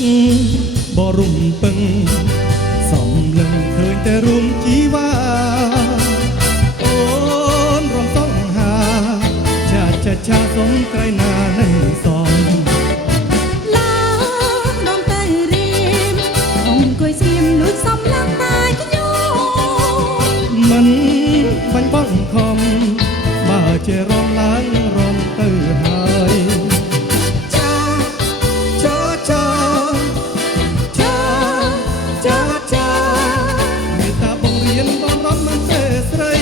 ចិត្តบ่រុំពឹងសំលឹងឃើញតែរួមជីវ៉ាអូនរំសងហាចាសុំក្រៃណានឹងសំឡើងដងទៅរៀមអង្គុយស្ងៀមលួចសំឡើងតែខ្ញុំមិនបាញ់បងខំបើជារំឡើងរំទៅហើយមេតាបងរៀនបងរំមិនទេស្រី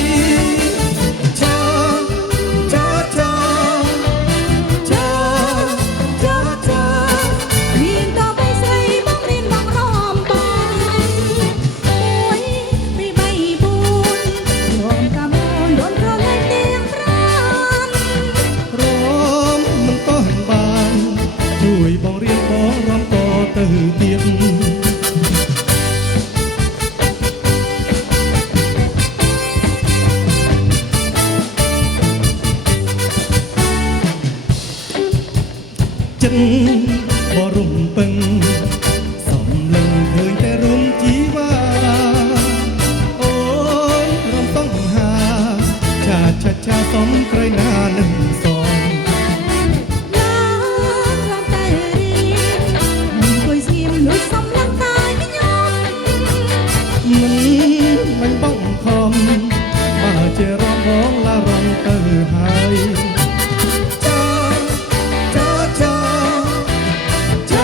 មានតបីស្រីបងរៀនបងរំបង1 2 3 4រំកាមូនដូនរលែងទៀងប្រានរំមិនក៏បានជួយបងរៀនបងរំតទៅទៀតចិត្តบ่រុំពឹងសំលឹងឃើញតែរួមជីវ៉ាអូនរំសងហាចាសំក្រៃណានឹងសំឡើងរំតែរៀមអង្គុយស្ងៀមលួចសំឡើងតែខ្ញុំមិនបាញ់បងខំបើជារំបងឡារំទៅហើយច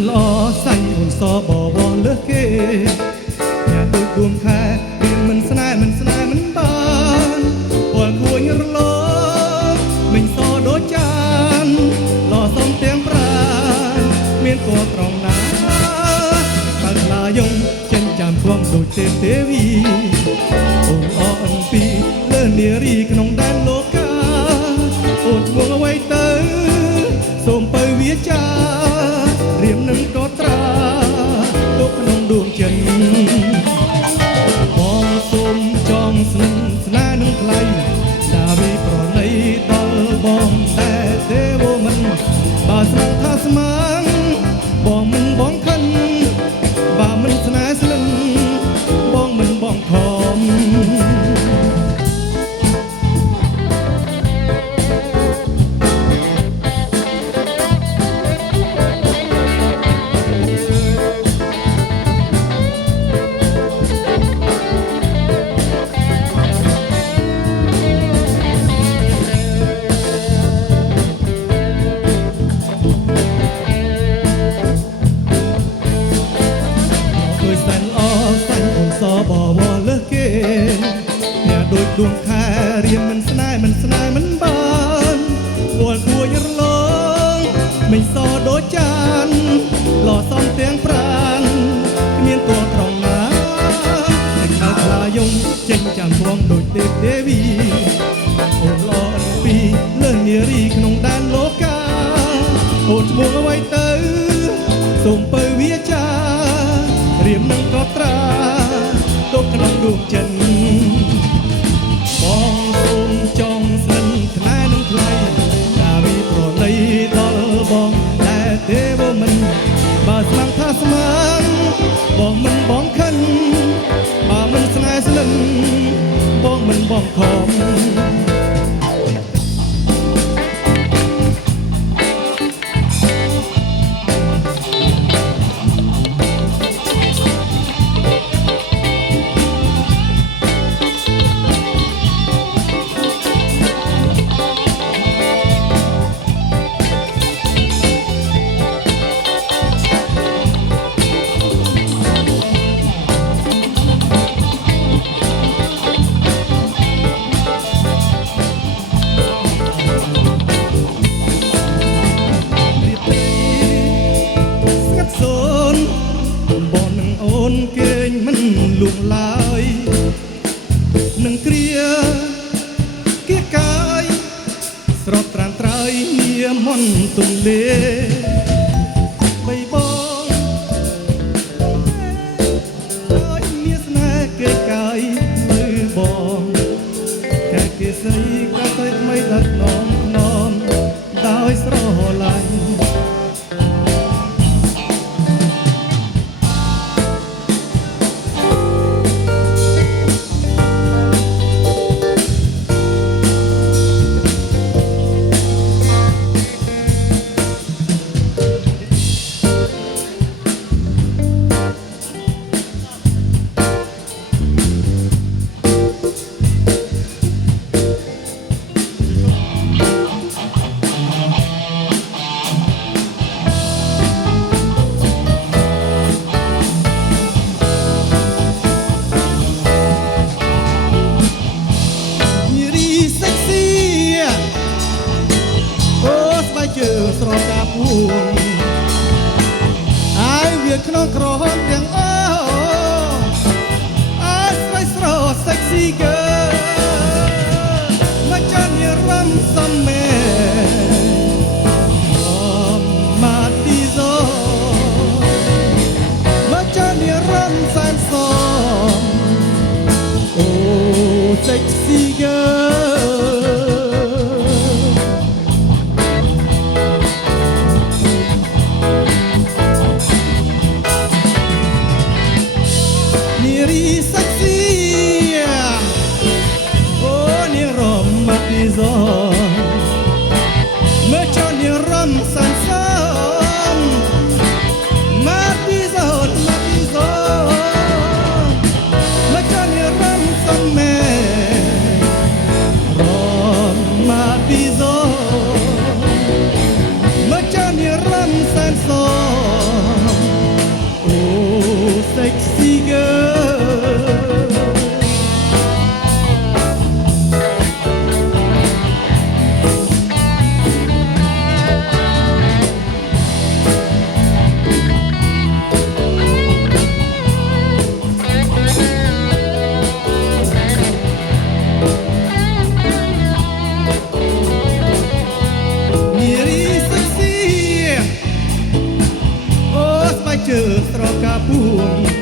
នល្អសាញ់អូនសបវរលើសគេអ្នកដូចដួងខែរៀងមិនស្នេហ៍មិនបានពលគួញរលងមិនសដូចចានល្អសំទាំងប្រានមានគួរត្រង់ណាបើខ្លាយងចិញ្ចាំផងដូចទេវីអូនអអំពីលើនារីក្នុងដែនលោកកាអូនឈ្មោះអ្វីទៅសូមទៅវាចារៀមនឹងកត់ត្រាទុកក្នុងដួងចិត្តបងសូមចងស្នឹងស្នេហ៍នឹងថ្លៃដាវីប្រណីដល់បងតែទេវមិនបើស្នឹងថាស្មានបងមិនបងខិនបើមិនស្នេហ៍ស្លិនបងមិនបងខំបវរលើសគេអ្នកដូចដួងខែរៀមមិនស្នេហ៍មិនបានវល់គួយរលងមិនសដូចចានល្អសំទាំងប្រានគ្មានតួត្រង់ណាមិនខើខ្លាយងចេញចាំផងដូចទេវីអូនល្អអំពីលើនារីក្នុងដែនលោកកាអូនឈ្មោះអ្វីទៅសូមទៅវាចារៀមនឹងកត់ត្រាទុកក្នុងដួងចិត្តបងសូមចងស្និទ្ធថ្លែងនឹងថ្លៃដាវីប្រណីដល់បងតែទេវមិនបើស្មានថាស្មានបងមិនបងខិនបើមិនស្នេហ៍ស្និទ្ធបងមិនបងខំគេងមិនលួងឡើយនឹងគ្រាគៀកកាយស្រត់ត្រាំត្រើយនាមន់ទុំលេបីបងហើយមានស្នេហ៍គេកាយឬបងតែគេស្អីក៏ទៅថ្មីដឹកនាំដោយស្រឡាញ់ស្រកាពួនអាយវាក្នុងក្រហមទាំងអស់អាយស្រីស្រស់ sexy girl មកចានយារំសំមេមកទីโซមកចានយារំសែនសងអូ sexy girl ពួង